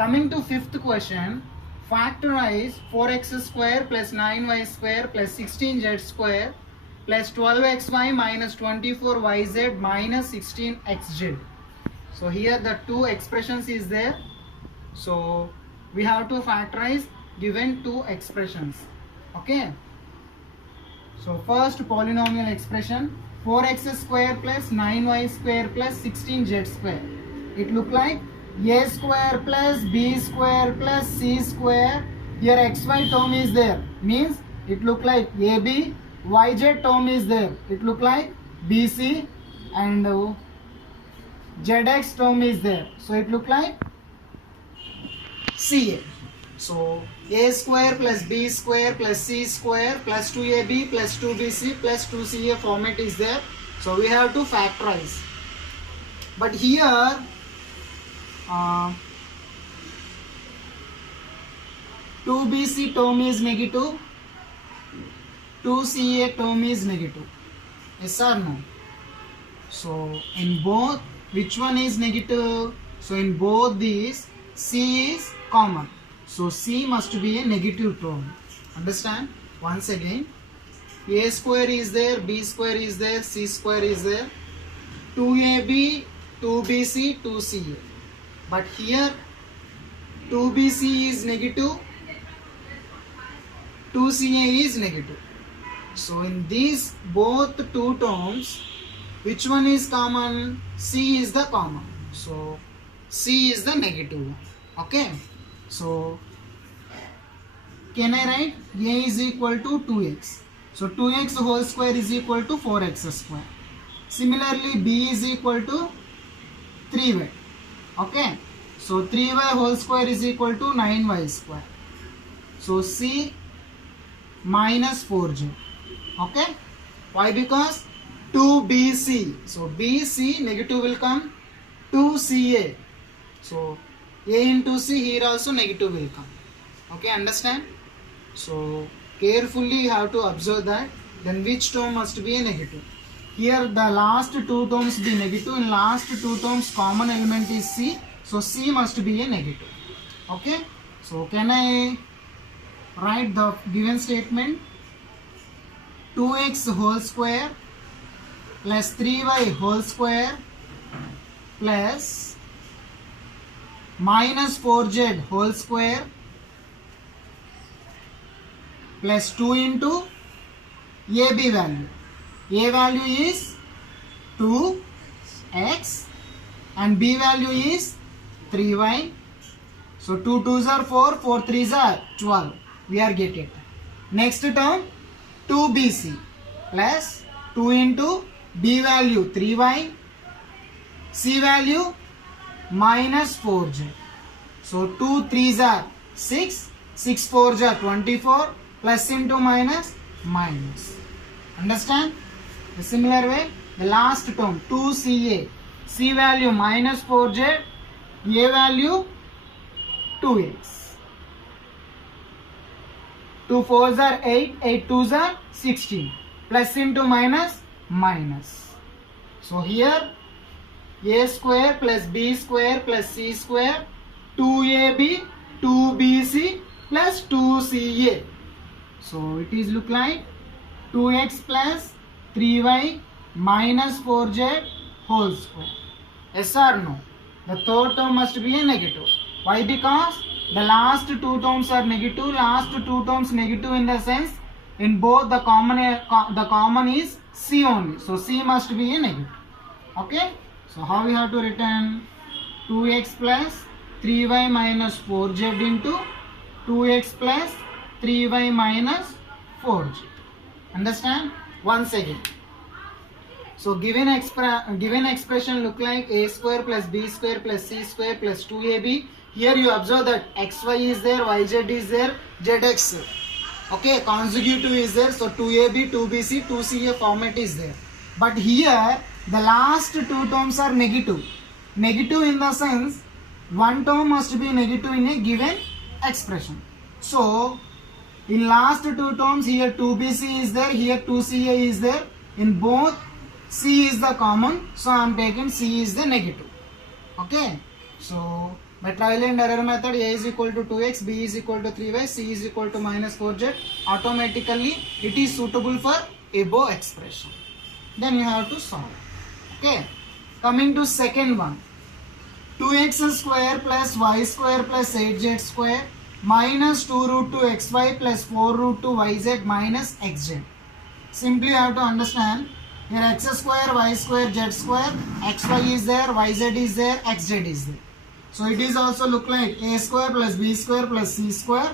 Coming to fifth question, factorize 4x square plus 9y square plus 16z square plus 12xy minus 24yz minus 16xz. So here the two expressions is there. So we have to factorize given two expressions. Okay. So first polynomial expression 4x square plus 9y square plus 16z square. It look like a square plus b square plus c square. Here xy term is there, means it look like ab. Yz term is there, it look like bc, and zx term is there, so it look like ca. So a square plus b square plus c square plus 2ab plus 2bc plus 2ca format is there. So we have to factorize. But here 2bc term is negative, 2ca term is negative. Yes or no? So in both, which one is negative? So in both these, c is common. So c must be a negative term. Understand? Once again, a square is there, b square is there, c square is there, 2ab, 2bc, 2ca. But here 2bc is negative, 2ca is negative. So in these both two terms, which one is common? C is the common. So C is the negative one. Okay. So can I write A is equal to 2x. So 2x whole square is equal to 4x square. Similarly B is equal to 3y. Okay. So 3y whole square is equal to 9y square. So C minus 4j. Okay. Why? Because 2bc. So bc negative will come, 2ca. So a into c, here also negative will come. Okay, understand? So carefully you have to observe that. Then which term must be a negative? Here the last two terms be negative. In last two terms common element is c. So c must be a negative. Okay. So can I write the given statement? 2x whole square plus 3y whole square plus minus 4z whole square plus 2 into AB value. A value is 2x and B value is 3y. So 2 2s are 4, 4 3s are 12. We are getting it. Next term 2bc plus 2 into B value 3y, C value minus 4z. So 2 3s are 6, 6 4s are 24, plus into minus, minus. Understand? The similar way, the last term 2ca, C value minus 4z, A value 2x. 2 4s are 8, 8 2s are 16, plus into minus, minus. So here a square plus b square plus c square, 2ab, 2bc plus 2ca. So it is look like 2x plus 3y minus 4z whole square. Yes or no? The third term must be a negative. Why? Because the last two terms are negative. Last two terms negative in the sense in both the common is c only. So c must be a negative. Okay. So how we have to written 2x plus 3y minus 4z into 2x plus 3y minus 4z. Understand? Once again. So given expression look like a square plus b square plus c square plus 2ab. Here you observe that xy is there, yz is there, zx. Okay, consecutive is there. So 2ab, 2bc, 2ca format is there. But here the last two terms are negative. Negative in the sense one term must be negative in a given expression. So in last two terms here 2bc is there, here 2ca is there. In both c is the common, so I am taking c is the negative. Okay, so By trial and error method, a is equal to 2x, b is equal to 3y, c is equal to minus 4z. Automatically, it is suitable for above expression. Then you have to solve. Okay. Coming to second one. 2x square plus y square plus 8z square minus 2 root 2 xy plus 4 root 2 yz minus xz. Simply you have to understand. Here x square, y square, z square, xy is there, yz is there, xz is there. So it is also look like a square plus b square plus c square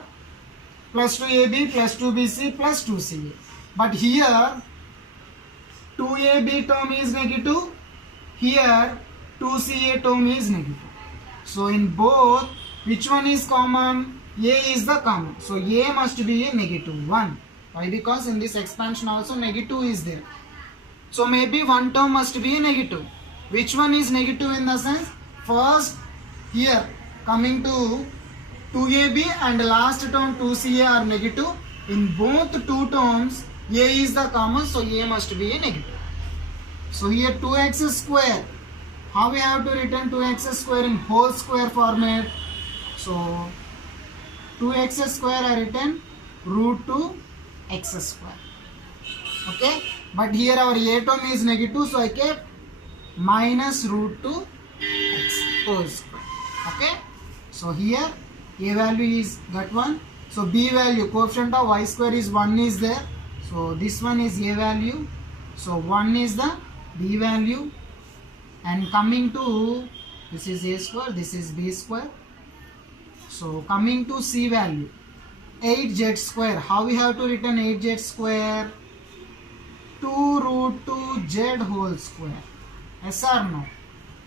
plus 2ab plus 2bc plus 2ca. But here 2ab term is negative, here 2ca term is negative. So in both, which one is common? A is the common. So a must be a negative 1. Why? Because in this expansion also negative is there. So maybe one term must be a negative. Which one is negative in the sense? First, here coming to 2ab and last term 2ca are negative. In both two terms, a is the common, so a must be a negative. So here 2x square. How we have to written 2x square in whole square format? So 2x square are written root 2 x square. Okay. But here our a term is negative, so I kept minus root 2 x whole square. Okay. So here a value is that one. So b value, coefficient of y square is 1 is there. So this one is a value. So 1 is the b value. And coming to, this is a square, this is b square. So coming to c value, 8z square. How we have to written 8z square? 2 root 2 z whole square. Yes or no?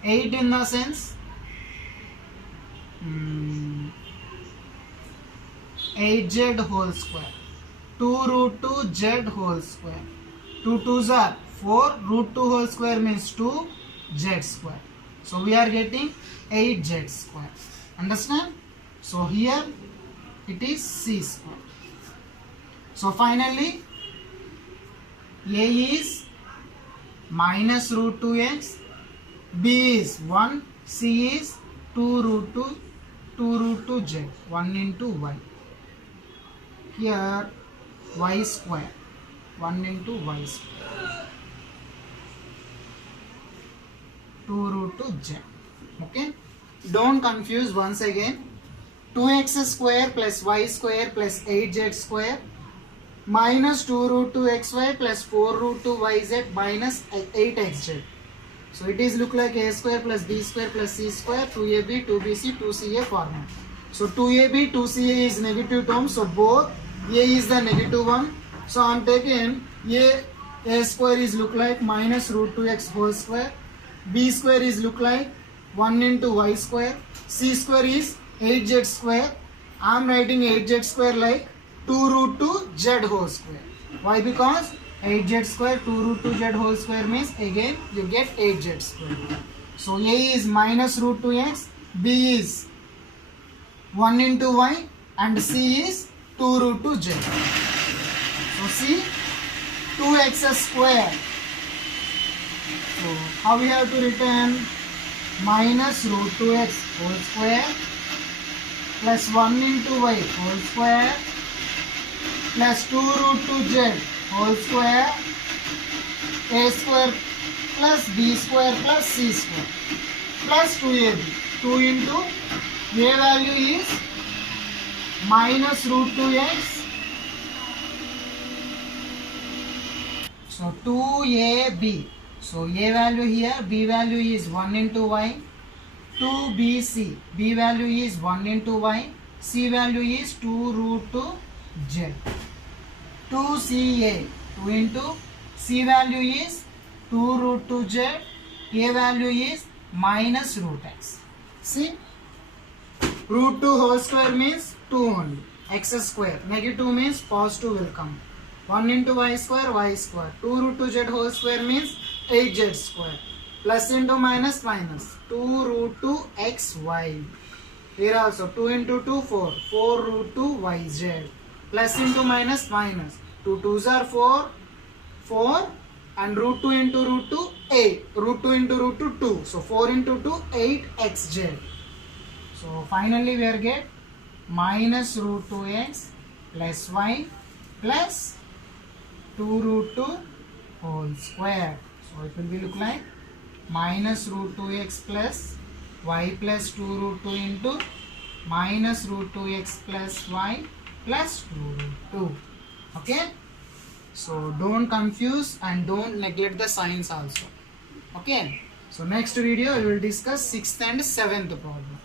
8 in the sense 8z whole square. 2 root 2 z whole square. 2 2s are 4. Root 2 whole square means 2 z square. So we are getting 8z square. Understand? So here it is c square. So finally a is minus root 2x, b is 1, c is 2 root 2 z, 1 into y. Here y square, 1 into y square, 2 root 2 z. Okay. Don't confuse once again. 2x square plus y square plus 8z square minus 2 root 2 xy plus 4 root 2 yz minus 8xz. So it is look like a square plus b square plus c square, 2ab, 2bc, 2ca format. So 2ab, 2ca is negative term. So both a is the negative one. So I am taking a square is look like minus root 2x whole square. B square is look like 1 into y square. C square is 8z square. I am writing 8z square like 2 root 2 z whole square. Why? Because 8z square 2 root 2 z whole square means again you get 8z square. So a is minus root 2x, b is 1 into y and c is 2 root 2 z. So see 2x square. So how we have to written? Minus root 2x whole square plus 1 into y whole square plus 2 root 2 z whole square, a square plus b square plus c square plus 2ab. 2 into a value is minus root 2x. So 2ab. So a value here, b value is 1 into y. 2bc, b value is 1 into y. C value is 2 root 2 z. 2ca, 2 into c value is 2 root 2 z. A value is minus root x. See, root 2 whole square means 2 only. X square, negative means positive will come. 1 into y square, 2 root 2 z whole square means 8z square. Plus into minus minus. 2 root 2 xy. Here also 2 into 2, 4. 4 root 2 yz. Plus into minus minus. 2 2s are 4. 4 and root 2 into root 2, 8. Root 2 into root 2, 2. So 4 into 2, 8 xz. So finally we are get minus root 2x plus y plus 2 root 2 whole square. So it will be look like minus root 2x plus y plus 2 root 2 into minus root 2x plus y plus 2 root 2. Okay. So don't confuse and don't neglect the signs also. Okay. So next video we will discuss 6th and 7th problem.